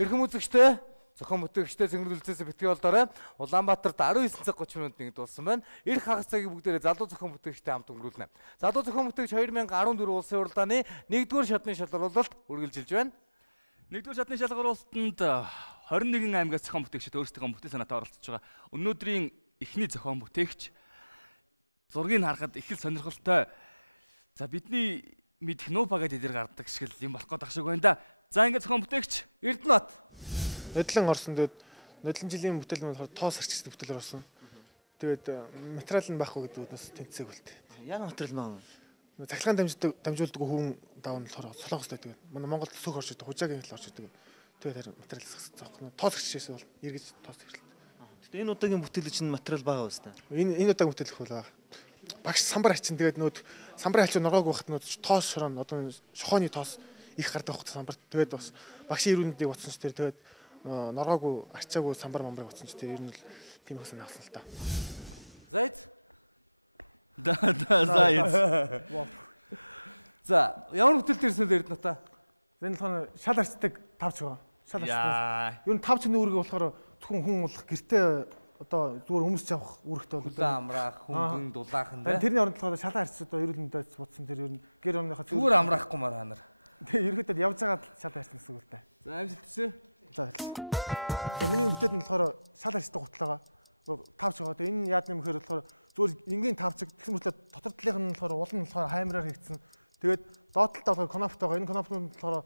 Эрхэм үзэгчтэй, зохион бүтээгчтэй цэнгэр үлцээс битгий болдорой. Улаанбаатарт 19 цаг 30 минут нэгдүүлсэн байна. Ирэх хагас цагийг бүгдээрээ залуу зохион бүтээгчтэй хамт өнгөрүүлнэ. Залуу зохион бүтээгч 2014 улсын хурлааны 1-р шатны шалгаруулалт үргэлжилж байна. 1-р шатны шалгаруулалтанд 21 аймгаас зохион бүтээгчид өөрсдөө бүтээл санаатай оролцож байгаа. Өнөөдрийн эхний зохион бүтээгч зургийг харахад их л сонирхолтой. За бидний мэдэх нуупагаад эдэр гардаг шиг л юм болох гэдэг шиг байна да. За ингээд зохион бүтээгч Эрдэнэт. Нодлон орсон тэгээд нодлон жилийн бүтээл нь болохоор тоос арчсан бүтээл орсон. Тэгээд материал нь байхгүй гэдэг үднээс тэнцээг үлдээ. Яг материал маа. Цахилгаан дамжуулдаг хүн даван болохоор солонгостой тэгээд манай Монголд сөх орж идэг, хужаагийн хэл орж идэг. Тэгээд харин материал засах. Тоос арчсээс бол эргэж тоос ирлээ. Гэтэ энэ удаагийн бүтээл чинь материал байгаа байна. Энэ удаагийн бүтээл их байгаа. Багш самбар хачин тэгээд нүүд самбарын хачин ногоог байхад нүүд тоос шорон одоо шохооны тоос их гардаг хөх самбар. Тэгээд бас багшийн ирүүндийг утсан ч тэгээд норгоогүй арчаагүй самбар мамбарыг утсан ч тэр ер нь л тийм их санаа авсан л та. Зайд. Зайд. За, ямар бүтээл дээрсэн л Эрдэнэт та? Энэ болохоор шал арчдаг тавч байгаа. Шал арчдаг. Ер нь тавч нүүрэг болохоор зөвхөн хүн болох гэртээ одоо зүгээр өмсч авах үүрэгтэй бол Хүлэн амраах, хөнгөн дулаахан дээ. Тэрний оронд болохоор шал арч одоо эрүүл мэндэд бутсан тэр ер нь гэр орныхаа зүгээр амраахгүй маа та нар. Тэгээ ерөөдөө явж байгаа шал арч гэсэн үг л дээ. За, амжилтсэ. За. Миний бүтээл нь болохоор шал арчдаг гутлаа. Тавч байгаа. Тэгээ энэ яад юм гэхээр болохоор зүгээр энгийн тавчиг тэгсэн мэтлээ дотор талынх нь болохоор уул нь болохоор хаймраар хийгдсэн. Тэгээд доотлолтоо болохоор коноптой байгаа. Энэ конопнууд болохоор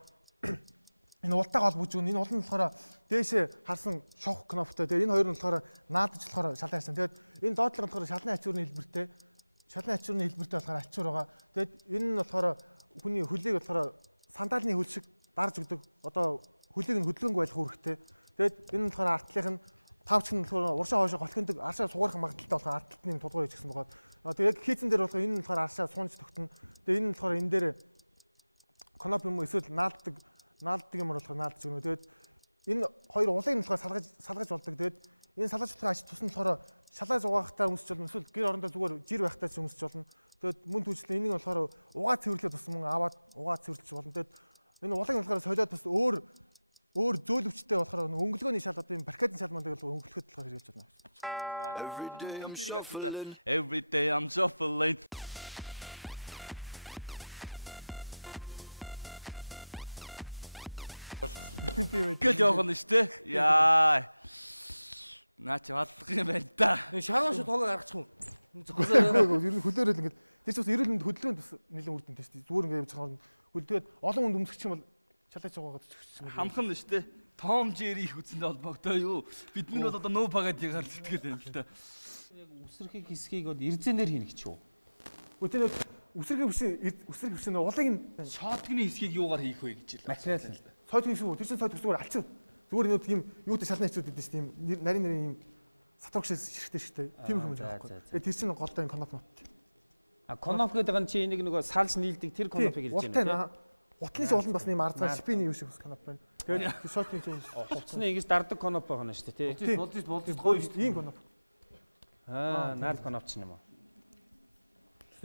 энэ ултайгаа холбож өгнө. Энэ уул нь болохоор дээшээ харсан шовх коноптой. Тэгээд энэ хоёр нь болохоор наадаж болохоор шал арчсан. Тэгээд энэ доотлол нь болохоор шалны ачуурны хэлбэртэй. Шалны ачуурны хэлбэртэй болохоор ачуур байгаа. Тэгээд энэ нь болохоор хүний хөлийг болохоор сандалны хөл шиг дарж өгдөг. Одоо хөлийг нь хөдөлгөөнгүй байх үүрэгтэй. Тэгээд энэ нь болохоор артлынх нь тавч нь болохоор уршаа хоошоо голхиндаг аршаа сугаарах магадaltaй болохоор артлын тулгуур хийж гисэн байгаа. Тэгээд яг хийцэн дээр болохоор энэ нь болохоор аршаа суунж тогтно. Тэгээд энэ нь болохоор энэ дээр коноп юм уу эсвэл наалдаг юм болохоор наалдаж өгнө. Тэгээд энэ хоёр улыг нь болохоор салгаж болдог. Тэгээд энэ салгаж болох ач тус нь болохоор шалаа зугаахтаа өмсч болно. Эсвэл гэр орондоо зүгээр жир байхтаа ч өмсч болно. Тэгээд мөн түүчлээ энийг болохоор угаа цэвэрлээд бас мөн аваад угаа цэвэрлэж болно. Тэгээд энэ улыг нь болохоор солиод бас өөр зөөлөвчтэй болохоор өнгөлгөөний шал одоо юм баркадын шал маань тэгэл өнгөлөхөд болохоор хэрэгж байна. Every day I'm shuffling. Гэт явах нь шүү дээ. Яа. Наач аллах юм байна да. Шаргоо шууд тоогоо гаргачих юм. Ер нь хөлөөрөл ингээд тэр чинь эрүүл мэнд хөдөлгөөнд бас нэлээд үр дүнтэй шүү дээ. Зүгээр ингээд явж байгаа хөлдөөд олон хүнд өмсгч юм бол шалаач байгаагаад ч хамхан нь шүү дээ. Том Жери их үзэндээ холбогдоо юу. Бид нар бол одоо нуупагаад ягаар л итгэл юм л та. Яг үсрэх хэсгийг бол эрзэнээр хийнэ гэж юу? Үгүй үсрэх хэвшин улыг нь шотгны хэсгийг юугаар хийх вэ гэж л. Материал л да. сойд хийсэн үү? Тэр чинь сойд зүгээр алчин. Зүгээр нэг тийм юутай шалны хачууд гэдэг чинь тийм нарийн юм сатургшээс ширхтэй ширхтэй. Тийм юм байна байхгүй. Тэгээ тэр чинь голтой коноп нот. А коноп гэдэг нь чи энийг нөгөө саалж нийлдэг тэр конопыг хэлж байна. Утлын чинь улан бас нэм ардгаа шипиний юу шиг бас коноп байна. Тэгээд сойдны чинь хувцсны ингэж дардаг коноп байгаа нь шүү дээ тий. Болдож гоё шүү дээ. Ийм коноп. Наад коноп ч юм уу.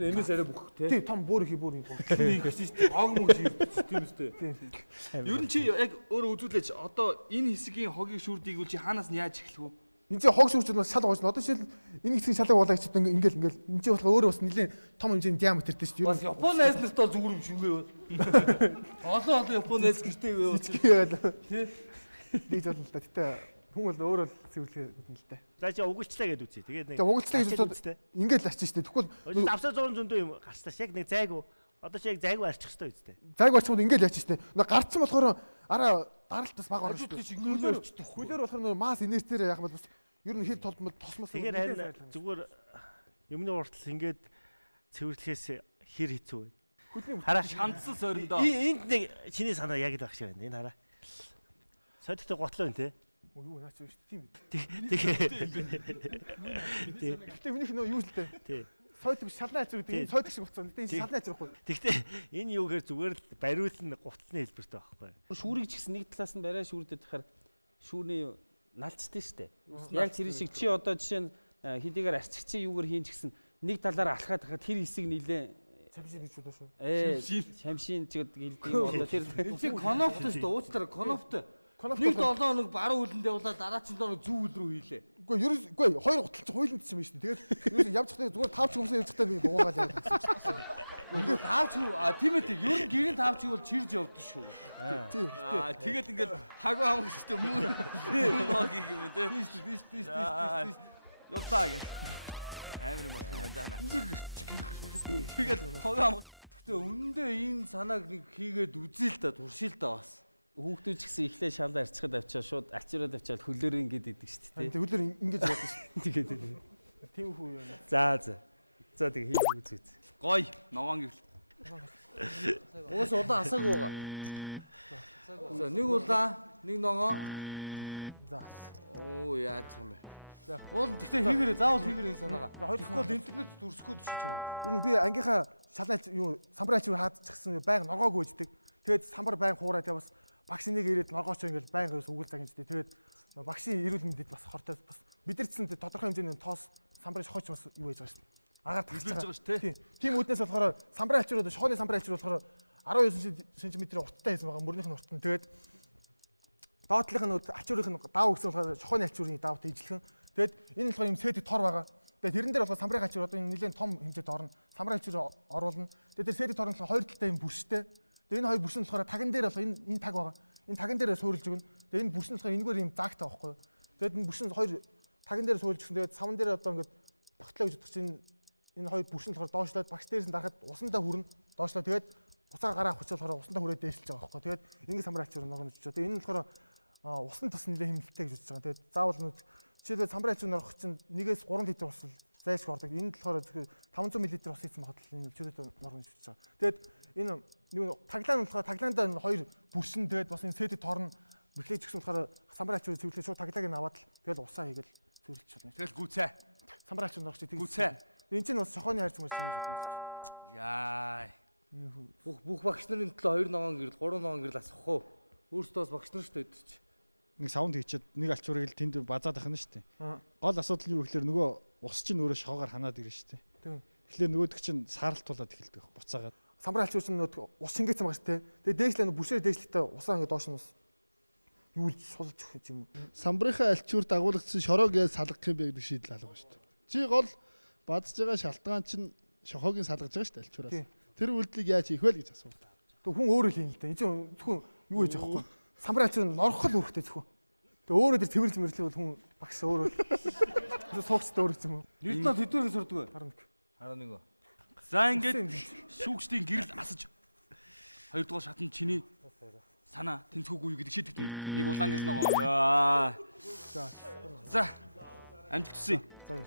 Энэс арай бүх тий. Тий, том бүр их бүр юм. Тийм гэсэн шүү дээ. Ог мөг тийм үстэй. Ер нь чи яг өөрөө үзүүлээч одоо энэ хэсгийн хогийг шүрдийг үл чи хаанаас нь яаж эхлэх вэ? Энд чинь хог шүүрч нь шал гоож. Одоо жишээл энэ хэсгийн шалыг уулаач ингээл энэ чинь болохоор өөрөө бас нэлийн том хэмжээний диаметртэй шүү дээ. Бас Японы найз нарт бол зүгээр юм шиг үү? Одоо Японы найз гэртэй вэ? Тий. Дийж болно л да. Гэтэ хүн бол өөрөө л цэвэрлэгээ мэднэ л дээ. За чи угуулчлаа гэдээ үзье. Тэгээд нэг угуулчлаа гэж бодоод ингээл арчих шүү дээ. Тэгвэл давсаа 100 зөндөө юм гарчлаа яг нэг зайгүй. Одоо чи яг зайгүй арчих хэвээр үстэй. Зайгүй арчихвал ингээл яачих шүү дээ. Гарцсан болохоор араа даралт бас баг орно шүү дээ. Ингээл арчдаг. Хөлөөр болохоор масс инертээр яах юм бол бас ер нь хэл толмол тосмос. Тэгэхээр харин зүгээр юмны уртал ингээд цэвэрлэхээс хэр хэцүү вэ? Хараа шандсан сойрондоо. Энд нэг чиний санаа яг л байх шиг байна. Энэ хараа. Сойдтой готлоо юм те. Юу наач шүү дээ. Тийм. Гэтэ минийх нөө юу л дээ. Тий. Сойдог шалны ачир гэдэг энэ сойдог шиг болсон. Гэтэ энэ шалны ачир байхгүй. Тэгтээ энэ юу гэхээр зүгээр л бариулна гутлны хэлбэртэй байхгүй. Шүүрийг ч гэсэн нэг талаас нь барай шүүрдэд тахаар шүүрний налцтай штэ. Яг тэр шиг чи одоо жишээ нь хэдийгээр арчиг чи юугаар хийн ч гэсэн нэг талаараа алхаад тахад тэр хэсэг нилээ Шамшин гэж бодож шүү. Шамшин ч гэдэг хэлдэг юм одоо тэр чи конопт шүү дээ уучлаарай конопт Нэг 7 хоног баруун үлэндээ улаа дараагийн 7 хоног зүүн үл рүү хийлээ. Үгүй хоёр гуталч хуйланд ч юм шүү дээ. Тэгээд юу явж захтай зүгээр тавч хүмүүсээ явж захтай би буугаад яваад байсан. Үгүй тавч тийм ээ ер нь гэрийн тавч бол чирж явдаг шүү. Тийм. Тэгээд ингээд хагуу хамгаалалттай мөн ноо гэх юм те. Тийш. Явтаа гэх. Амар юм байна. Тэгээд хагуу Гэтэ үнэндээ энэ санааг нэг хийгээд үзээ л да туршил та бас. Хүүхдүүд ч гэсэн ихлэ шалаа арчхад авчаа шууд ачираад авчаад хөлөөр ингээд идэг шүү дээ. Тэгээд хөлөөр ингэж яваад шүү. Тэгээд Тийм хүү юм. За тэгээ хийх үз. гой ногоон гэвэл. Уус удаа асаагүй байгаа. За нэг удаа нэг ногоо. За. Оо яаж юм бэ? Уул гэхдээ хийгэрээ заавал хийгэрээ энэ санаагаа. Хоёр Тэгвэл интернет дүрсгөө төшөж байгаа. Ер нь би ангийнхаа шалаа юу самбар ачиг хаадчихсан байнга норгоог үйждэг. Тэгээд самбар байнга хуураад яваа бас багш нэг ирээд норгооч ингээл байнга үгэл загинжтэй. Тэгээд багшийн эрүүл мэндэд бас хортой бас бид нар ч гэсэн тодорхой хэмжээний тоос самбарын шохооч бас юу байж байгаа шин. Агаар тагсаж байгаа шүү дээ. Тийм үднээс болохоор самбарын альчирууд шохооны самбарын альчир болохоор 19 см урттай байсан байгаа мөрнийх нь урт нь. Тэгээд доотлих нь ачуурын даав гэсэн болохоор шохооны альчуурын даавтай ижилхэн. Тэгээд энэ болохоор юм сэдэг тор байгаа. Тэгээд тэрэн дээр болохоор самбарын альчир одоо энэ нэлээд том хэмжээд орно. Самбарын альчир оруулна. Тэгээд тэр сэдэг торн болохоор хоёр талтай юм бүстэй. Тэгээд энэ хоёр бүс нь болохоор таган дээр болохоор энэ таг байгаа. Энэ таган дээр суурилж өгнө. Тэгээд энэ бүс нь болохоор энэгээр юм заагтай байхгүй. Тэгээд энэ бүс нь хоёр таган дээр суурилж өгсөн. Тэгээд савн дээр одоо ингээд багтлаа гэж бодох чинь энэ хоёр бүс нь болохоор доошлоод багш дээрээс нь дарахад усандаа хүрнэ. Доошлоо тэгээд буцаа гараа хүчээр усандаа хүрээд дээшилж байгаа байхгүй. Тэгээд ингэ самбар альчир ногоно гэж. Тэгээд энэ нь болохоор усан тас нэлээ хэмнэлттэй гэж үзэж байгаа. Тэгээд заавал нүд жишээлбэл самбар альчир норох чинь 1-ээс 3 литр ус зайлшгүй ордог. Энэ болохоор 500 мл ус хийсэн багт энэ чөлөөт норно гэж үзэж байгаа. Тэгээд энэ нэг таглаа нь болохоор таглаандаа хоёр бүрсэн тэгээд бас энэ сэтэд торн бэхлэж гисэн болохоор самбар альчир цэвэрлээ шууд таглагыг нь аваад л тэгээд усаа хийгээл цэвэрлэж чадна. Тэгэл гүцээ. Самбар альчир норох чинь гүцээ. Энэ чинь бас шохооны хайрцаг мэрч юм шиг байна. Яа. Бүх багш нарын төлөө 2 ногоон гэрэл 3 ногоон гэрэл асах уу? Өөртөө бас багш нар шүү дээ. Нэг саунд хийчихэд нэг альчуурыг л тэнд базаад ахна шүү дээ. Гол асуудал нь юу гэхээр нөгөө ус чинь өөрөө шохоогоор ханаад ирнэ шүү дээ. Тэгэхээр нөгөөдөг чинь сааралтуулаад эхэлдэг байх буцаагаад. Самбар альчуур чинь ус шингээсэн байгаа шүү дээ. Тэгээ дээшлээ бүшээр дээшлэлтэй усаа ингээд доош нь бас юулж сулж өгөх юм. Самбарынхаа альчуур дагуулгдсан шороо гэж салгах юм бэ гэдэг шийдэл алга шүү дээ. Чи гол бадж байгаа шалтгаан чинь шохоогийн салгаж байгаа шүү дээ альчуураас. Тэр үйлдэлийг яаж хийх вэ гэж асуув. Тэг хүн өөрөө л хийн л дээ. Энэ чинь зөвхөн юу гэж аахгүй. Самбар альчуур норох л үүрэгтэй зөвхөн. Тэг өөрөө тэр цэвэрлж мэрлээ бол хүн багш өөрөө л суугчтай өөрөө юм уу. Ньютон хэдвэрээс сурдаг вэ? 11. За ингээд шүүгчдийн гэрэл асаж 2 дугаар шатнд чиний санаа тэнцвүүгүй гэдэг шийдэгд нэг улаан гэрэл ногоо. За. Амжилт хүсье. За.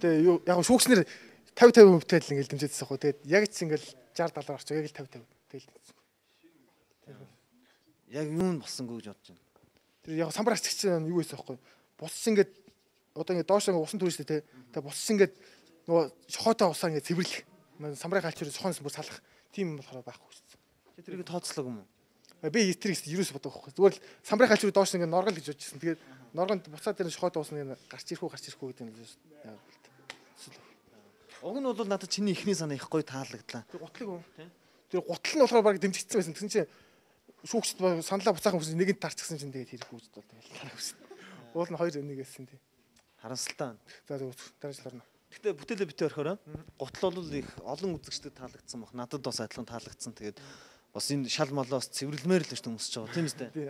Тэгээ юу яг шүүгчнэр 50-50% тэгэл ингээл дэмжижсэн хөө. Тэгээд яг ч ингээл 60-70 орчих яг л 50-50 тэгэл. Яг юу нь болсонгүй гэж бодож байна. Тэр яг самбар ачигч юу байсан байхгүй. Бусч ингээд одоо ингээд доош ингээд усан түрээстэй те. Тэгээ бусч ингээд нөгөө шохоотой усаа ингээд цэвэрлэх. Самбарын галчир шохоноос бүр салах. Тийм юм болохоор байхгүй шүү дээ. Чи тэрийг тооцоолог юм уу? Би этрийг ерөөс бодох байхгүй. Зүгээр л самбарын галчир доош ингээд норгол гэж бодчихсон. Тэгээд норгонд буцаад тэр шохоотой ус ингээд гарч ирэхгүй гэдэг нь яг. Уг нь бол надад чиний ихний санаа их гоё таалагдлаа. Тэр гутлыг үү? Тэр гутал нь болохоор баг дэмжигдсэн байсан. Тэгсэн чинь шүүгчд саналаа буцаахан хүссэн нэгэнд тарчихсан чинь тэгээд хэрэггүй үздэг тэгэл хүссэн. Уул нь 2-1-ээсэн тий. Харамсалтай. За дараач харна. Гэтэ бүтээлээ битээ орхороо. Гутал бол их олон үзэгчдэд таалагдсан баг. Надад бас адилхан таалагдсан. Тэгээд бас энэ шал молоос цэвэрлэмээр л шүү өмсөж байгаа. Тийм үстэй. Тий.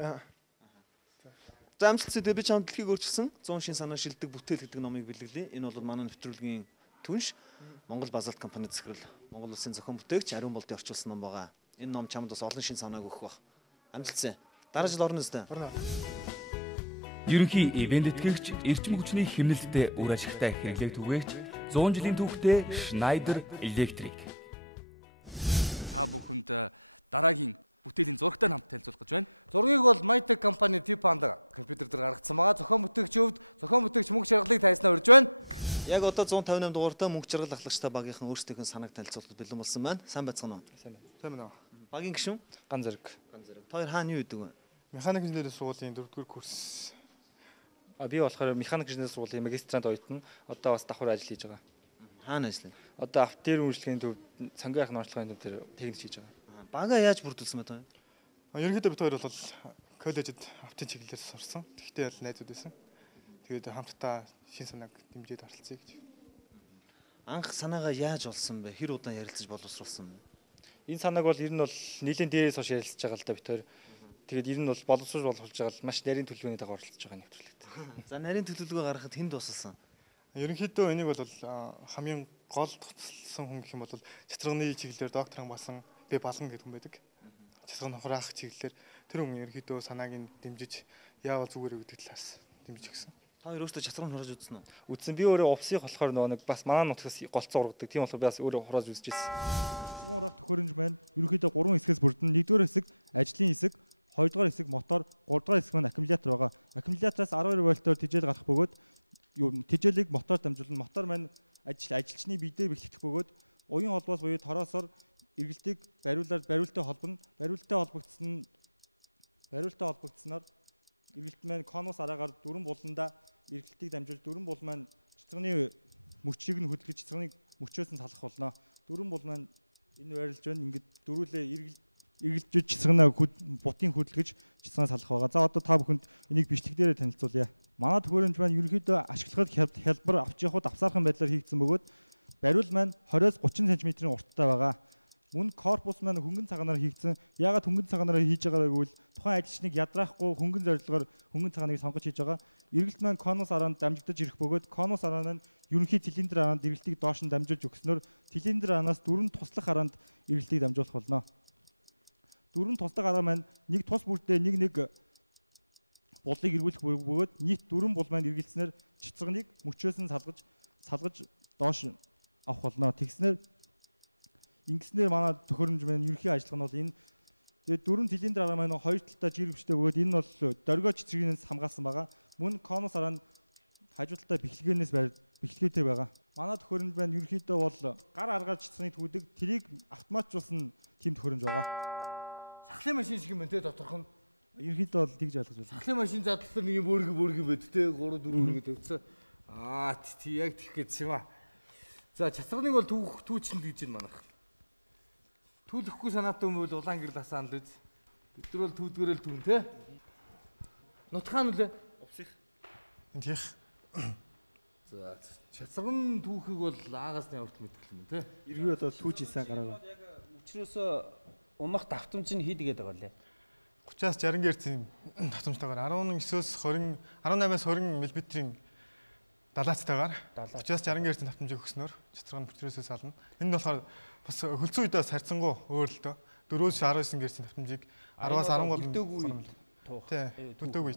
За амжилтсаа би чамд дэлхийг өөрчилсөн 100 шин санаа шилдэг бүтээл гэдэг номыг бэлгэлээ. Энэ бол манай нэвтрүүлгийн түнш Монгол Базалт компани захирал Монгол улсын зохион бүтээгч Ариун Болдын орчуулсан ном байгаа. Энэ ном чамд бас олон шин санааг өгөх баг. Амжилтсаа. Дараа жил орно үстэй. Ерөнхий ивент тэтгэгч эрчим хүчний хэмнэлттэй үр ашигтай хэрэглээ түгээгч 100 жилийн түүхтэй Schneider Electric. Та бүхэнд дараагийн бүтээлийн зурагтай хамт танилцуулах гэж байна. Зургийг бол Mytech компани T-Panda компьютер дээр гаргацсан байгаа. Зохион бүтээгчид зохион бүтээгч мөнгө шаргалыг тайснаа урьж байна. Яг одоо 158 дугаартай мөнгө жаргал ахлагчтай багийнхан өөрсдийнх нь санааг танилцуулахад бэлэн болсон байна. Сайн байцгаана уу? Тийм ээ. Багийн гишүүн Ган зэрэг. Хоёр хаана юу гэдэг вэ? Механик инженерийн сургуулийн 4-р курс. Би болохоор механик инженер сургуулийн магистрант оюутан одоо бас давхар ажил хийж байгаа. Хаана ажиллана? Одоо автомобиль үйлчлэгийн төв цангийн ахны орчлагын төв дээр техник хийж байгаа. Бага яаж бүрдүүлсэн бэ та? Ерөнхийдөө бид хоёр бол коллежид автын чиглэлээр сурсан. Тэгтээ бол найзууд байсан. Тэгээд хамтдаа шин санааг дэмжиж оролцъё гэж. Анх санаагаа яаж олсон бэ? Хэр удаан ярилцаж боловсруулсан бэ? Энэ санааг бол ер нь бол нийлэн дээрээс хойш ярилцж байгаа л да бид хоёр. Тэгээд ер нь бол боловсруулж байгаа л маш нарийн төлөвлөгөөний дагуу оролцож байгаа нэвтрүүлэгт. За нарийн төлөвлөгөө гаргахад хэн тусалсан? Ерөнхийдөө энийг бол хамгийн гол тусалсан хүн гэх юм бол цэцэргний чиглэлээр докторан басан бэ балган гэдэг хүн байдаг. Цэцэргэн хураах чиглэлээр тэр хүн ерөнхийдөө санааг нь дэмжиж яавал зүгээр гэдэг талаас дэмжиж өгсөн. Та хоёр өөрсдөө цэцэргэн хурааж үзсэн үү? Үзсэн. Би өөрөө овсыг болохоор нэг бас манай нутгаас голцоо ургадаг. Тийм болохоор би бас өөрөө хурааж үзчихсэн. Цэцэргэн хураах төхөөрөмж маань ерөнхийдөө 3 хэсгээс бүрдэн. Нэгдүгээр хэсэг ажлын хэсэг, хоёрдугаар хэсэг мотор, гуравдугаар хэсэг маань аккумулятор байгаа. Аккумулятораас 12 вольтоор тижэл гарах бөгөөд тижэлийг мотор дамжуулна. Мотор маань ажилчны биедээ бэхлэх бөгөөд уян холбоос буюу тороосоор эргэлтийг бариултаа холбоно. Бариултаа холбогдсноор эргэлт маань конус араагаар дөрвөн буланда эргэлтийг дамжуулж дөрвөн бул маань цэцэргний мөчийг нь хөдөлгөж цэцэргний мөчөөс нь салах болно. Дөрвөн бул маань энэ байрлаж байна. Ингээд дөрвөлээ эргэлжиж цэцэргнээ бутын хөдөлгөж цэцэргнээ салах байгаа. За одоо та бүхэнд энийг бичлэг дээр танилцуулъя. Манай төхөөрөмж маань ерөнхийдөө ашиглахад хялбар авч явахад авсаархан байдлаар хийгдсэн бөгөөд бариул маань 20-30 см-ийн урттай байгаа. Мөн корпус маань хөнгөн цагаанаар хийгдсэн. Яагаад хөнгөн цагаанаар хийж байгаа вэ гэвэл тухайн ажилчныг ядраахгүй хөнгөн зорилгоор хөнгөн цагааныг сонгож хийж байгаа. Эргэлт маань конус араанд дамжигдаж ирэх бөгөөд конус араа нь ерөнхий цилиндр араанд эргэлтийг доош нь дамжуулж өгснөөр цилиндр араанаас дөрвөн туслах араанд эргэлтийг дамжуулах болно. Дөрвөн туслах араа маань нэг тус бүртээ нэг булыг эргүүлэх бөгөөд нийт дөрвөн бул маань эргэлцснээр цэцэргнийг мөчөөс нь салгаж доош авах болно. Ингэснээр манай төхөөрөмж маань ерөнхий ажиллагаа нь бол энэ. Тэгээд дөрвөн цилиндр араа маань хоёр талдаа жир өвчтэй бөгөөд энэ бол дөргөө цэцэргээс хамгаалсан байгаа. Мөн конус араа нь хажуу талдаа бэхлэгээтэй байгаа. Манай төхөөрөмж маань ерөнхийдөө бол гар аргаар цэцэргийг тгүүдэг. Тэрийг автоматжуулсан тийм төхөөрөмж байгаа. Сахлын машин шиг юм те доторх нь. Ерөнхийдөө бол тэгж ойлгож байна. Сахлын машин задлал нэг бөөргө байд те 3 4 үргээд тавьсан. Тий яг тэгэх гэсэн юм аа. За цэцэргнийг бол түүчэнд гэж байна манайх. Түлэхгүй санаатай юм бол улаан гэрэл асаан л үз. Бид нар бол түүдгээрэл түүн те. Нутгаан үлээ. Овсих. Энд хийх. За цэцэргэн түүхийг бол аагаас нь явуулт мэдгэл юм те. Эргүй одоо түүч хийсэн гараагаа. Өчнөөсөө унах давтамж нь хийдгээд байгаа лээ. 30-аас 60 герцийн давтамжтайгаар 19-өөс 20 18-аас 20 мм-ийн далаацтайгаар 30-аас 60 герцийн давтамжийг өгснөөр цэцэргэн бүчрөөсөө сална. Энэ нь болохоор бас хөлцөн үедээ харьцангуй өөр л дөө 4-өөс 19 герцийн давтамжийг 10-аас 13 туух. Тий, төдөөгүй.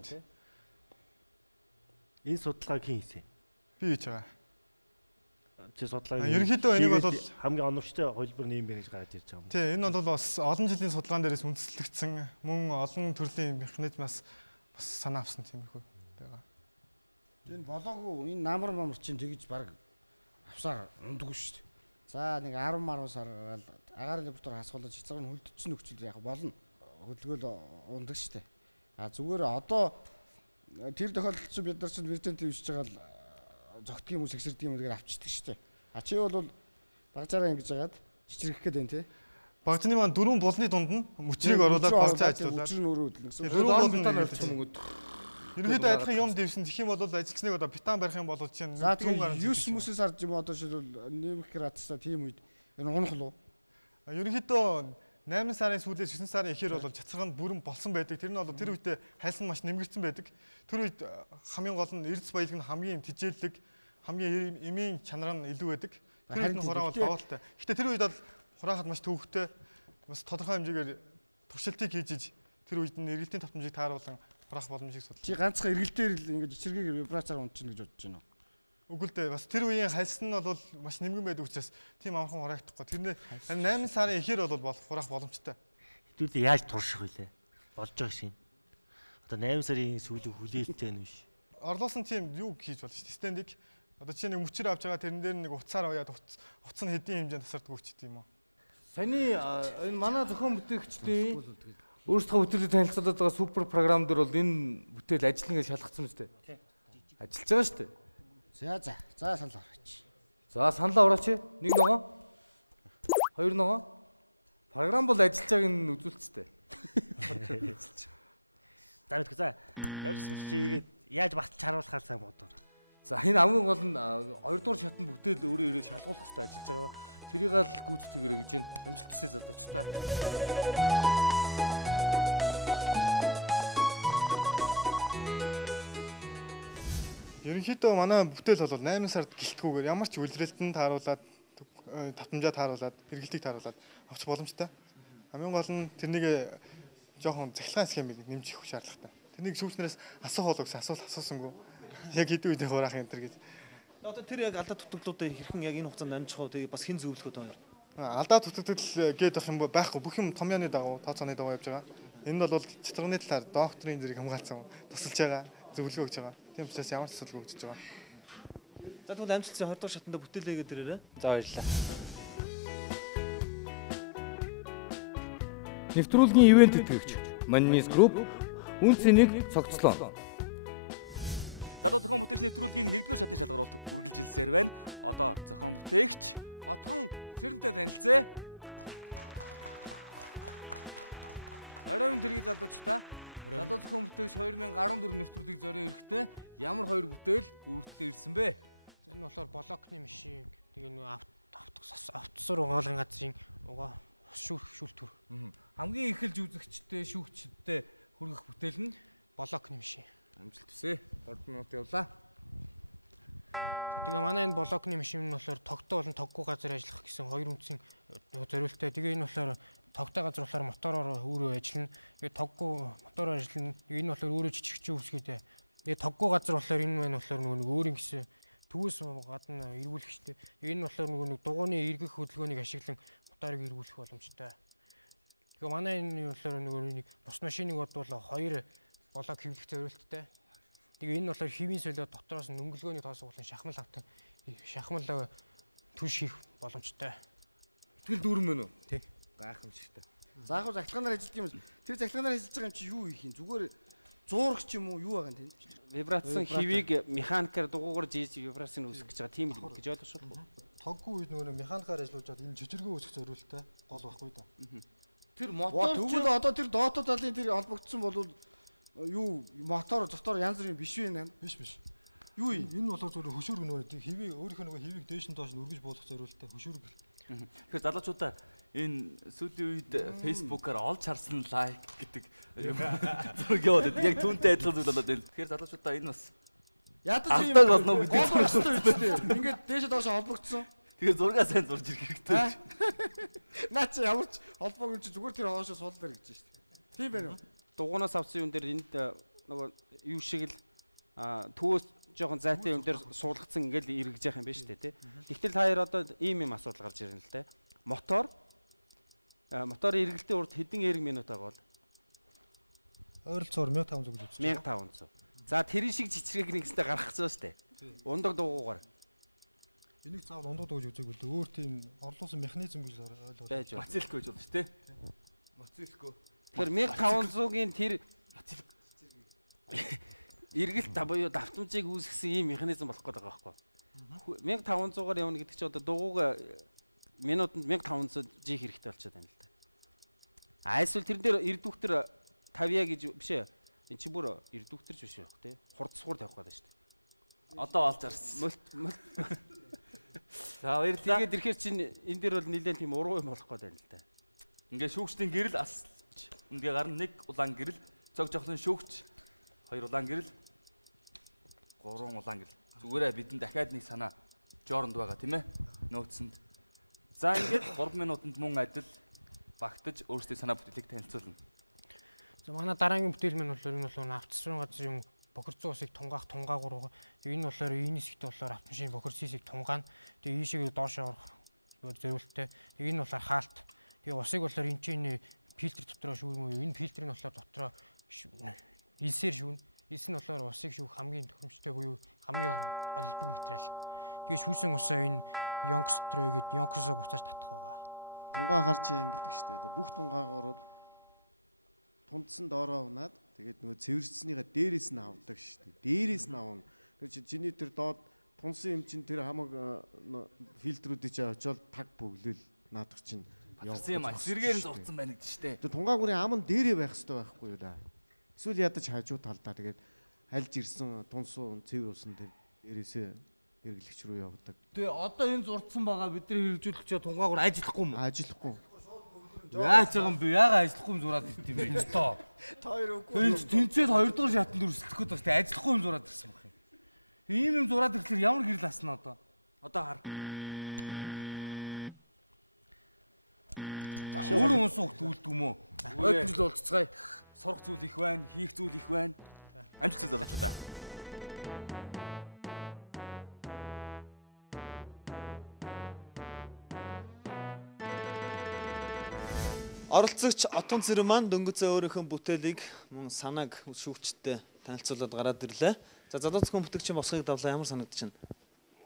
Энэ судалгааг хэн хийсэн? Би хийж байгаа. Чи судалгааг ерөнхийдөө энийг бол хамгийн оновчтой хөлбөр нэм бэ гэж гараад ирж байгаа юм. Тий, энэ бол бас олон жилийн судалгаан дээрээс үндэслэгдсэн мөн олон төрлийн механизмаас бас санаа авсан тиймэрхүү байгаа. Энэ болоогүй энэ намар чинь тэгж баг авсаар ундаггүй шүү дээ. За нэг 10 сар гараад агаарын лаборатори хасгуулж цэцэргийн хөлдсөн нөхцөл яг болно. Хөдөлгөөл ундаг шүү дээ. А зүгээр одоо тэр тохиолдолд чинь бид нар чинь виртент дэвшиж байгаа л зогтгийн юм уу сэгсэрдэг юм уу авчдаг шүү дээ. А чи бол багжаараа ингэж яагаад чичрэх гээд байна те. Багжны маань дөрвөн булны дунд нь мөчрийг оруулаад багжаа ажиллуулаад. Мөчр нь өөрөө хөдөлгсөн. Дөрвөн бултаар орчих юм уу? Ерөнхийдөө адилхан юм дэвсэн гэх юм бол ажилчныг одоо бетон барих юм бол чинь 9 сар юм одоо шилбэл нэмэх градустай тийм үед энэ унах уу? Ерөнхийдөө 8 сарын сүүлээс 9 сарын эхээр бол цацраганд бүрэн болсон байдаг. Тэр нь бол тэр үедээ хайлсан маш нэмэгдсэн байдаг. Тэр үед хамгийн гол нь эрдэс баялаг нь хамгийн тижээлэг, хамгийн эмийн чанар нь илүү байдаг. Тэр үед нь хураа бол даваалтай. Гэхдээ тэр үед бол хураахад маш төвөгтэй, бас тодорхой хэмжээгээр туршилтыг хийж тэр үед нь эргэлтийн давтамжийг тааруулан хураах боломжийг судалж. Чи ганцхан эргэлтээр л ингэж эцэргийг вибрацаар унтчихна гэж бодож байна уу? Үгүй л дээ. Бас тэр үеийн хайлсан нь бол маш нэмгэн байдаг учраас тийм амархан хураагдахгүй. Тэрнээ 8 сарын эхээр бол хураах боломжтой. Хэдүүлээ яаж турших вүлээ? Болж байгаа шин. Одоо 8 сарын сүүлийн хүлээлттэй байна биш. Орлоос нь тийм юу хийж болно шүү дээ. Стендик. Одоо чи нэг мөчөр авч байгаа тэрэн дээр нэг уцаар уяад уц нь хэдийн хэмжээнд тасарддаг үчтэй юм уу? Саяны энэ манай зохион бүтээгчдийн өөрсдөө бүтээлд танилцуулаад байгаа супер програм дээр бол энэ бүтээл ажил ингээд шалгацсан мэт. Ажиллаж байгаа шүү дээ. За санал орооч. За санал орооч. Нэг ногоо. Хоёр ногоо. Програм бол ажиллаж байгааг нь үзүүлцтэй. За мэдгүй за. Явж чи ийгээд яаж баталж харуулахаар сайн бодоо. За энэ хамгийн гол нь 2 дугаар шатнд бүтээл өөрөө ирээд шалгуулах хэрэгтэй ажиллаж байгаа. Тэрийг л гүйцэтгээрэй гэж байна. Амжилт хүсье залуучдаа. Ерөнхийдөө манай бүтээл бол 8 сард гэлтгүүгээр ямар ч үлрэлтэнд тааруулаад татамжаа тааруулаад хэрэглэлтийг тааруулаад авчих боломжтой. Хамгийн гол нь тэрнийг жоохон захилгаан схемийг нэмж өгөх шаардлагатай. Тэрнийг сүүчнээс асуух болов гэсэн асуулт асуусангүй. Яг хэдэн үед хураах юм тэр гэж. Одоо тэр яг алдаа дутагдлуудыг хэрхэн яг энэ хугацаанд амжих уу тэгээ бас хэн зөвлөх үү тоо. Алдаа дутагдал гээд ах юм байхгүй. Бүх юм томьёоны дагуу, тооцооны дагуу явж байгаа. Энэ бол цэцэргний талаар докторийн зэрэг хамгаалсан тусалж байгаа, зөвлөгөө өгч байгаа. Тийм учраас ямар ч асуудалгүй өгч байгаа. За тэгвэл амжилтсан 20 дугаар шатанда бүтээлээгээд ирээрэй. За баярлалаа. Нэвтрүүлгийн ивент тэтгэгч Mannis Group үн цэнийг цогцлоо. Залуу зохион бүтээгч нэвтрүүлгийн 1-р шатны шалгаруулалт үргэлжилсээр байна. Одоо зохион бүтээгч Отхон Цэрэнтэй танилцъя. Оройн тэргийн залуучдаа залуу зохион бүтээгч 2014 нэвтрүүлгийг зорио эрэхтэй ямар хоёр бүтээл өөрчлөлтөөр ирсэн бэ? Энэ болохоор блокны машин. Тэгээ нэг автосур угаалгын газрын угаа шүүлтүр. Хамгийн их л үзэгчтэй, шүүгчтэй хүргэх бүтээл нь блокны машин. Амжилт хүсье. 3 минут явлаа. Тэгээ манай энэ блокны машин нь болохоор тогтоо болон тоггүй газар ажиллах гэсэн хоёр үндсэн зориултаа. Тэгээ энэ болохоор тогтой газар болохоор мотороор өөрөө ажиллана. Тэгээ тоггүй мотороор ажиллана. Энэ болохоор өөрөө жижигчэн үсгээд. Тэгээ тоггүй газар болохоор энэ маань болохоор нэг өөрийн гэсэн төвөөс гадна эргүүлэхтэй. Энэ болохоор нэг дугууны эргэх хөдөлгөөнийг ашиглан моторыг эргүүлэх боломжтой. Тэгээ манай энэ болохоор нэг бус машиныг бодвол 2 блок хэвлэх зориулттай. Тэгээ энэ болохоор хэвийн солио дотроос нь өнгөлгөөний тоосгуулсан шахмал авдаг. Шахмал түш хийх боломжтой. Итгэл дүүрэн мөн үү? Тий. Гайхамшигтай. За яг захлаганаар ажилладаг юм. Тэр захлаганаар ажиллаж байгаа юм чи юу хийх юм? Зүгээр зуурах ч юм уу юу байгаа юм те? Вибрацийн хэвийг механикаар дугуугаар жийж вибрацийг үүсгэх гэж байгаа тийм л гэж ойлгож байна уу? Тоггүй үед нөгөө механикаар ажиллуулж энэ жижигргөө үүсгэх зориултаа гол байхгүй да. Тэр мотор тэгвэл одоо тэр доото талын тэр холбогдсон бол юу мотор дотор янз бүрийн биш вэ? Биш. Юу юм? Энэ бол зөвхөн хөшөөрөг нөгөө хэвийг өөрийнхөө нөгөө хэвийг дээш нь доош нь өргөж буулгах зориултаа хөшөөрөг. Тэгэхээр залуучуудаа энэ сүүлийн үед фэйсбүүкээр олж харсан лайк гэдэг юм зураг яваад байдаг. Яг түүнтэй адилхан зүйл болоод байна. Тэгэхээр залуучуудаа энэ бас ядаж юм болно гэдэг зүйл. Ингээд дээш доош холбогдсон. Тэгэхээр зургаа сайн зурж ирэх хэрэгтэй. Наа чи ямар ч холбоогүй чи зүгээр тэр хоошоо суулдаар гэж байна шүү дээ. Тийм байна уу? Дугуунаас авсан юм дээр энд нөгөө юу шиг л төвөөс жоохон зайтай юм дээр суулгацсан ингээл эргэж явах юм байна шүү дээ тий. Тэгтэл та хоёр одоо ийм юм асуудал гарч ирнэ л дээ. Мотор эргэлтийн урд хэдэн эрг минут байгаа бол ойролцоогоор 1500 гэж үзсэн. 1500. За тэрийн шиг жичрээг нэгсдээ гаргах гэсэн шүү дээ. Ундаг дугуугаар. Энийг заавал ундууд гэж үзээгүй л өөр тийм орлуулсан механизм гэж ойлгоод. Мацилко гэж болно шүү дээ. Мацилко. Тэр 1500-ийн тэр эргэлт буюу давтамжийг үүсгэсэн ийм механизм болох гэдэг байгаа байхгүй. 1500-аар явна гэдэг чинь одоо дугууг минутанд 1500 G хэрэгтэй болчиход байна л да. Эсвэл тэрэн дээр эрдүгтэр 50я гэж биш ээ. Энд чи бүр эрдүгтэрч биш байх тий. Хурдсгуур тавих гэдэг шүү дээ. Одоо олж арсан. За баярлалаа. Тэгээд ирэхээр чинь энэ дээр бол нэлээд тийм уруу юм болох гээд байна л да. Ингээ шүүгчдийн гэрэл асч. Ингээ гарна нэг улаан гэрэл, цог жохлон шүүгч, 2 улаан гэрэл, 3 улаан гэрэл. Зүгээрээ бидэнд дахиад нэг санаа жооронд байгаа тийм ээ. Нөөцөнд. За ингээд 3 минутанд мөн адил багтаж өөрсдийн санаа бүтээлийг танилцуулна. За манай дараагийн бүтээл минь бол энэ бол автосрын газрын бохирцоо усыг тунгаах тунгаагуур. Энэ болохоор энэс ихтэй болохоор автомашин бохирцыг тунгаана. Тэгээ ийшээ доош орох зориулттай. Энэ болохоор хаалт. Тэгээ усыг болохоор энэ чинь фильтр дотроо шүүмөө. Энэ фильтрийн болохоор дотроо илсээр шүүн. Илс нь болохоор усыг шүүх хамгийн тохиромжтой буюу хамгийн олддог материал. Тэгээ шүүсэн усаа энэ Youngster гэдэг Youngster-ыг буцааж татах байгаа. Тунгаа гарч ангилдаг шүү дээ. Бүх тунгаагуурууд тундсан доороо унаад тэгээд нөгөө цэвэрчснийгаа дээрээс нь авдаг шүү дээ. Дээрээс нь авна. чиний тэр доод тунсан юм чинь тэр хамаг фильтрүүдийг чи очиод таг бөглөөл наадах чинь явсан юм. Сэргээр нь зурцсан байна гэж штэ. Тэр тунгаагүрийн ам нь дээрээ байх хэрэгтэй байхгүй юу да. Эсвэл ядаж хажуу талдаа тэгээд хальж ирсэн тунсан цэвэр усан дээрээсээ хэрэглэгч рүү явдаг. Тэгээ одоо энэ зурцсан байгаа бидний хэрэгжүүлэгчээ тунгаагүр ажиллахгүй юм уу? Ажиллахгүй. Яаж байгаа юм бэ? Яагаад ажиллахгүй юм зураад ирд юм бэ? Тоо. Та хоёр үгүй. Энд тэнцээд 2 дугаар шатанд өрсөлдөх гээд байна. Ажиллахгүй юм зураад ирсэн баг юм. Ийм юм зураад ирэхлээр ямар гэрэл асна одоо? Одоо хар. Өөрөө унс ухт үлддэг юм уу? Ойд жил болцгоё. Сурах зүйл их байна, хийх зүйл их байна. Амжилт залуучуудаа. Оролцогч Отон Цэрэн маань дөнгөцөө өөрийнхөө бүтээлийг мөн санааг шүүгчтэй танилцуулаад гараад ирлээ. За залуу зохион бүтээгчийн босхийг давлаа ямар санагдаж байна?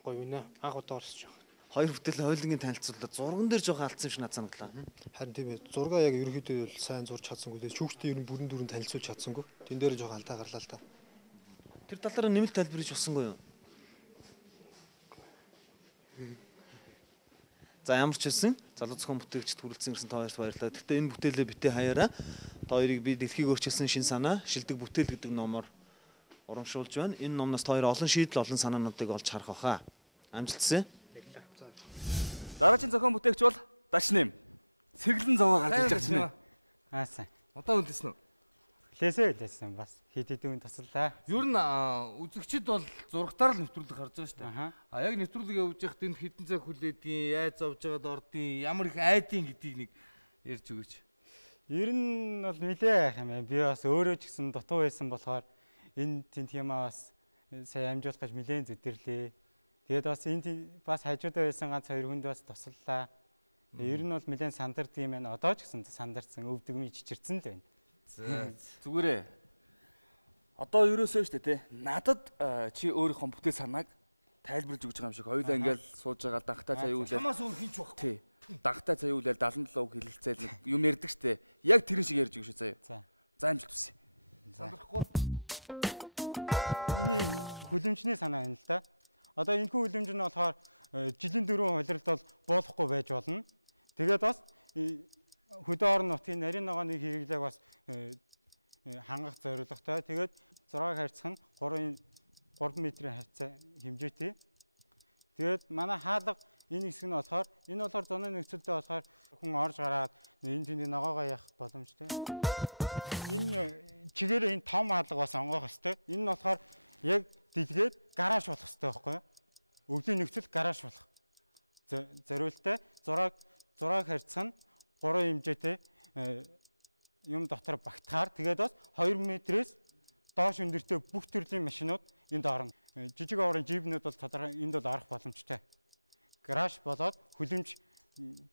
Гоё үнэ. Анх удаа орсож байгаа. Хоёр бүтээл хойлонгийн танилцуулаад зурган дээр жоохон алдсан юм шиг надад санагдлаа. Харин тийм ээ. Зургаа яг ерөөхдөө бол сайн зурж чадсангүй. Шүүгчтэй ер нь бүрэн дүүрэн танилцуулж чадсангүй. Тэн дээр жоохон алдаа гарлаа л та. Тэр талаараа нэмэлт тайлбарж болсонгүй юу? За ямар ч хэлсэн залуу зохион бүтээгчд хүрэлцэн ирсэн та хоёрт баярлалаа. Гэхдээ энэ бүтээлээ битээ хаяараа та хоёрыг би дэлхийг өөрчилсөн шин санаа шилдэг бүтээл гэдэг номоор урамшуулж байна. Энэ номноос та хоёр олон шийдэл олон санаануудыг олж харах баха. Амжилтсан. Дараагийн зохион бүтээгч бол Дашним. Сэргэлэн зовоо гарч иж байна. Сайн. Одоо үлдсэн үү? Лээсэн бас хит хитэн тасаллаа. Ер нь үзэгчд бол зургатаар л нэвтрүүлэг харж байгаа шүү дээ. А яг нэвтрүүлэг явуулж байхад энэ хитэн цаг хүлээдгийн, яаж зовж байгаад ордын, ямар их айдын гэдгийг нэг ярьж өгөөч. Ер нь бол нэлээ яах юм бэ? Би бас өөрөө ч гэсэн дутуу байсан болохоор энэ тент юмаа бас сайн амжуулах гэж нэлээд зүтгэрлээ. Тэгээд бас энэ бас хажуудаа байсан ганц хоёр хүнд бас туслалаа. Ер нь бол нэлээд сандардаг юм байна. Одоо ч гэсэн сандарсан, өвдөгмий чичирсэн л байна. Зүгээрээ. Одоо ерөөсөө шүү дээ тий. Надад чи өөрийнхөө бүтээл санааг тайлбарлаж өгч байгаа юм шиг. Хоёулаа ингээл сууж байгаа дагтаа цаа юу лээ. Хамаас өөр хинч баг. Тий. Дагтаа цаа юу лээ 77 хэлэлцээл нэг юм ярьдаг шүү дээ. Яг тэр шиг ярьж өгч заяа. За амжилт хүсье. Сандрахгүй. Миний хүлэмжний санаа юм л да. Одоо энэ хүлэмж нь болохоор жилийн 4 холиролд бол буулахгүй байж болно. Тэгээд бас хөдөө орон нутгийн нарийн ногооны хэрэглээг бас хангах зорилготой. Тэгээд зураг харьцах нь 3 метрийн харьцаа хэмжээтэй. Тэгээд манай хаалга энэ хэсэг нь болохоор зуны нөхцөлтэй болохоор хүн орж гараад энэ тэндийн ногоогоо яах боломжтой. Энэ чигээр энэ том хаалга бас онгоох хэвээр. Энэ нь болохоор яг дэлгээд гараж болох хэвээр байхгүй юу? Өвлийн нөхцөл гараж болох. Зориултай зураг харьцах нь 3 хэмжээтэй юм дотор багтахаар тэгээд бас 2 метрээс доош өндөртэй бүх төрлийн машинууд энд орно. Жижиг аврын жипнүүд бол тодорхой энд бол орох боломжтой. Гараж болоод хүлэмж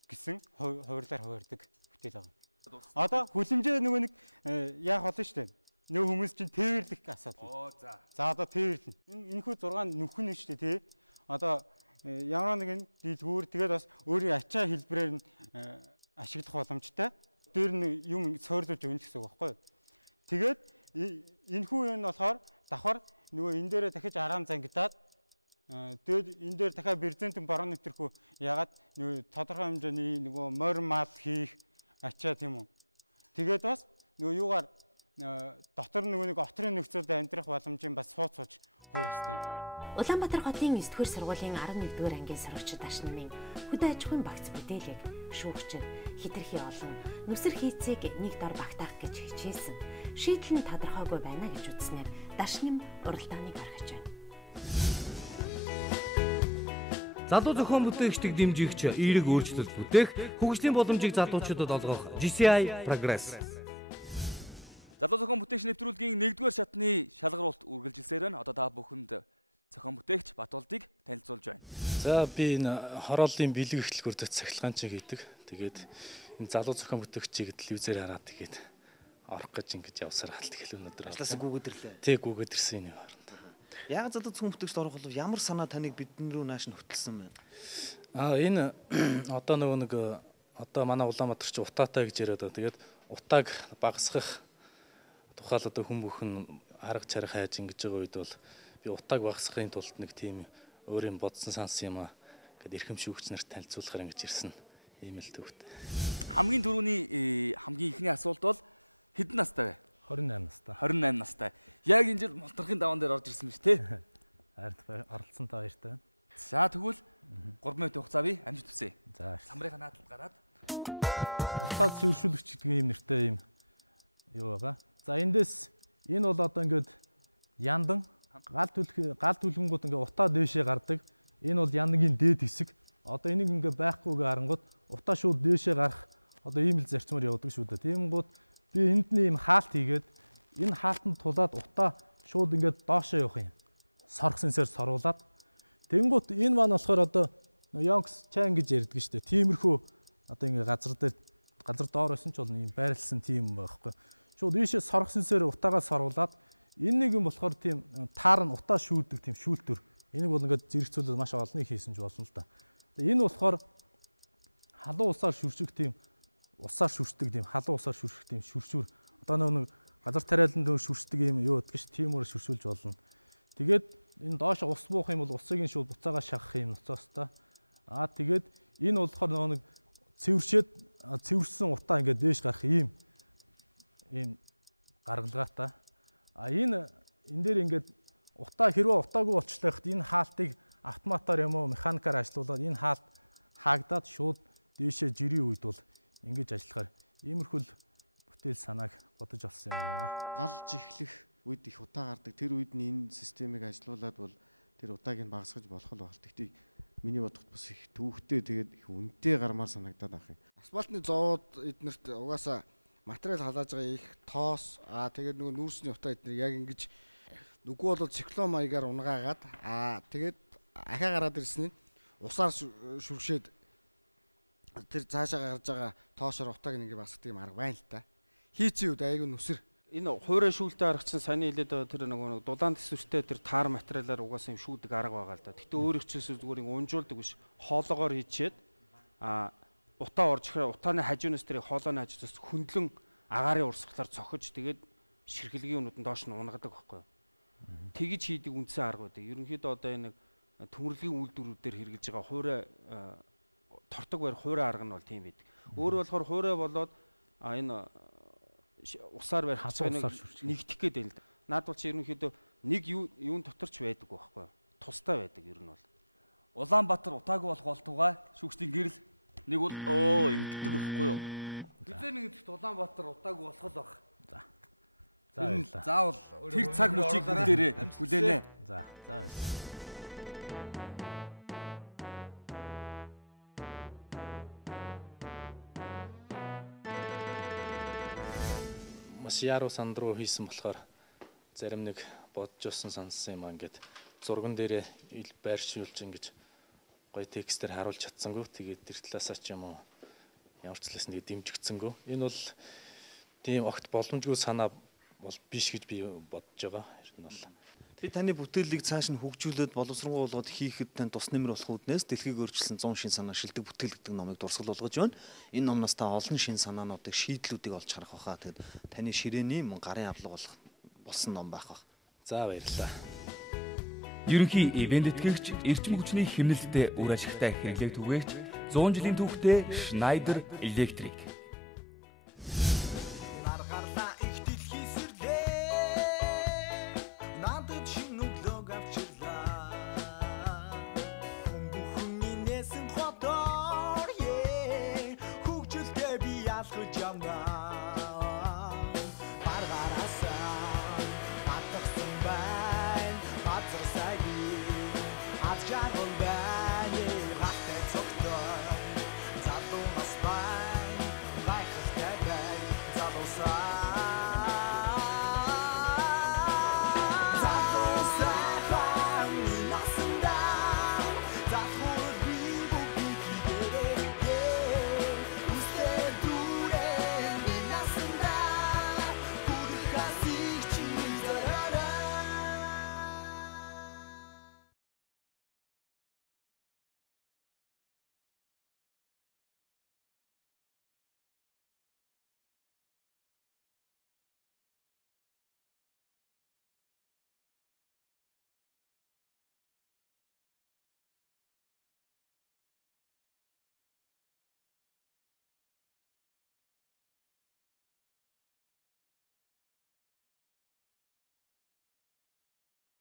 гэсэн хуваарлаар хуваардаг бүтээл байгаа. Одоо хүлэмжээ нөгөө нэг яах болно шүү дээ. Нөгөө хүмүүс чинь тээвэрлэх асуудал. За одоо тээвэрлэн. Энэхүү 6 нүхэн нь шүү дээ тий. Одоо ямар нэгэн дэлгүүр тэгээд бас өөрийн ачаа хэлбэрээр нь ашиглах боломжтой. Дээр нь юм сойрлуулж өгнө гэсэн үг байхгүй юу? Тэгээд энэхүү юм болохоор давхар нөгөө энэ дээрээ дахиж араам зангидаад тэгээд энэ дээр дахиад брезентэн баруун нэвтрэхүү ягаад нөгөө тодорхой хэмжээний нөгөө морь мал хийх ачаа тийм үү. Тэгээд бас нөгөө юугаар дотор нөгөө нэг отрын нөхцөлд амьдрах боломжийн бас сууцуулж хөрөх хэрэгтэй. Улаанбаатар хотын 9-р сургуулийн 11-р ангийн сурагчид Дашнамын хөдөө аж ахуйн багц бүтээлийг шүүгчид хэтэрхий олон нүсэр хийцийг нэг дор багтаах гэж хичээсэн. Шийдэл нь тодорхойгүй байна гэж үзснээр Дашнам уралдааныг орхиж байна. Залуу зохион бүтээгчдийг дэмжигч эерэг өөрчлөлт бүтээх хөгжлийн боломжийг залуучуудад олгох GCI Progress. Залуу зохион бүтээгч нэвтрүүлгийн 1-р шатны шалгаруулалт үргэлжилсээр байна. Одоо та бүхэнд зохион бүтээгч Батболдыг танилцуулж байна. За би энэ хорооллын бэлэг эхлэлгүүр дэс цахилгаанч гэдэг. Тэгээд энэ залуу зохион бүтээгчийг телевизээр хараад тэгээд орох гэж ингэж явсаар хаалт эхэл өнөдөр. Ажлаас гүгээд ирлээ. Тэг гүгээд ирсэн энэ хооронд. Яг залуу зохион бүтээгчд орох бол ямар санаа таныг бидэн рүү нааш нь хөтлсөн байна? Энэ одоо нөгөө нэг одоо манай Улаанбаатар чи утаатай гэж яриад байгаа. Тэгээд утааг багасгах тухайл одоо хүн бүхэн арга чарга хайж ингэж байгаа үед бол би утааг багасгахын тулд нэг тийм өөрийн бодсон сансан юм аа гэд эрхэм шүүгч нарт танилцуулахаар ингэж ирсэн ийм л төвхтэй. Хамгийн түрүүний хамгийн ихний асуулт бол хэдэн настай вэ? 28 настай. 28 настай. Яг энэ жил Монторхын даваан дээр орж ирсэн биз тий? Харин оролцсон та баяртай байна. За тэгвэл 3 минут хугацаа бий амжилт хүсье. За. Самрынхаа наадад гараад. Утаа цэвэршүүлэгч гэдэг ийм нэртэй ийм юу байгаа. За эндээс энэ бол одоо ингээд яндан гал түлхэнгүүд ингээд утаа дээшээ гардаг. Энэ бол яндангийн дээд хэсэг. Одоо энийг ингээд байхгүйгээ харангууд утаа шууд дээшээ гарах одоо ийм л зарцмаар явдаг шүү дээ. Тиймгүүд би энд нь ийм хаалт хийгээд энэ хаалтанд тулаад утаа шууд ингээд доошоо явах юм. Сорх сенсээр соруулаад тэнгуут энэ маань болохоор одоо Yonks Chan гэж ярьдаг шүү дээ. Тиймэрхүү одоо ингээд газар доор байсан ч бол ийм байрлсан тийм байхгүй. Шууд ийшээ сорх сенсээр утаагаа соруулаад энэ нэг юм болохоор тийм таар нь утаа шүүдэг тийм шүүлтүр. Энийг бол ингээд зэрэгцүүлээд маш олныг хийсэн ч болно л да. Энэ болохоор халуун усаар шүрших тийм усаар шүршдэг тийм халуун усаар шүрших тийм шүршүүр. Одоо нэг газар тариалан дээр шүршдэг юм юу гэдэг чинь тиймээр шүршүүлж болно. Тэгээд энэ доош ус буух юм бол усыг нь шууд буцаага шахах юм нуцаастай. Тэгээд энэ болохоор нэг цэвэрсэн утаа ингээд дээш гарах ийм гаргалгаатай. Энэ дээр ингээд утаа хэрвээ утаагүй болчихлоо гэхэд энэ хаалтыг автоматар юм уу механикаар ажилуулад энэ хаалт хаагдаад шууд дээшээ жирийн үед бол ингэж ажиллахаар иймэрхүү бүтээл санааг бодож олсон юм байна. Галж эхлэх үед их утаа гардаг. Тэр үед нь энэ системийг ажилуулад бол тэр утааг нь багасгаж болох л байна. Гэхдээ миний бодоход бас их төвхтэй тэгээд их үнэтэй гармаар санагдаад байх юм. Асфальтны зоод эднэрт угаасаа материал халааж байгаа их тоос тэгээд нөгөө нүүрсний утаа эднэр яг ингэж нүггүй бол циклон маягаар унгаагаад тэгээд ахаа гараад ирсэн нь усаар шүршээд тэр цаашаа гарч байгаа тоошоор утааг ингэ басдаг юм арга байна л та. Хийцэн үед айгүй нүсэр. Энэ хуурай шүүлтэ арга чинь саяны хэлээд байгаа тэр нэг дулаан төсвөртэй тэр таар материалаар угаасан юм шүүдэг арга байгаа л да. Гэтэ өөр их чээс зүгээр унжуулдаг биш. Хоолоогоор хийчихэд утаа орж ирэхээр утааны хажуунаас тэрийг хоолойны хажуунаас хөндлөн агаарын урсгалаар цохиж тэгээд ширхэлгийн өнүүд нь доош нь унгадаг байхгүй юу? Тэгж хийдэг үндсэн арга байдаг. Ерөнхийдөө одоо энэ төмөрлөгийн үйлдвэрүүдээр хэрэгжилж байгаа хуурай тортог барих хуурай арга нь бол тийм байдаг. Өөр болохоор хуурай болоод энэ усаар барих нэгдэх гээд байна л да. Наад бол чи ерөнхийдөө нэг юун дотор ч байдаг байхгүй юу? Тустай байдаг ер нь бол. Улаанбаатар утаагүй болох болтугай шүүгчдийн гэрэл нэг бол ингэдэг байхгүй юу? Бид нэг ихт Улаанбаатар утаагүй болох л баг. За. Заавал тэр цаг мөчийг бүгдээрээ хүлээнэ. За. Маш яруу санд руу хийсэн болохоор зарим нэг бодож авсан сонссон юм аа ингээд зурган дээрээ байршуулж ингэж гоё текстээр харуулж чадсангүй. Тэгээд тэр талаасаа ч юм уу ямар ч талаас нэг дэмжигдсэнгүй. Энэ бол тийм огт боломжгүй санаа бол биш гэж би бодож байгаа. Энэ бол би таны бүтээлийг цааш нь хөгжүүлээд боловсронгуй болгоод хийхэд тань тус нэмэр болох үүднээс дэлхийг өөрчилсөн 100 шин санаа шилдэг бүтээл гэдэг номыг дурсгал болгож байна. Энэ номноос та олон шин санаануудыг шийдлүүдийг олж харах байхаа. Тэгээд таны ширээний мөн гарын авлага болох болсон ном байх баг. За баярлалаа. Ерөнхий ивент тэтгэгч эрчим хүчний хэмнэлтэд үр ашигтай хэрэглээг түгээгч 100 жилийн түүхтэй Schneider Electric. Job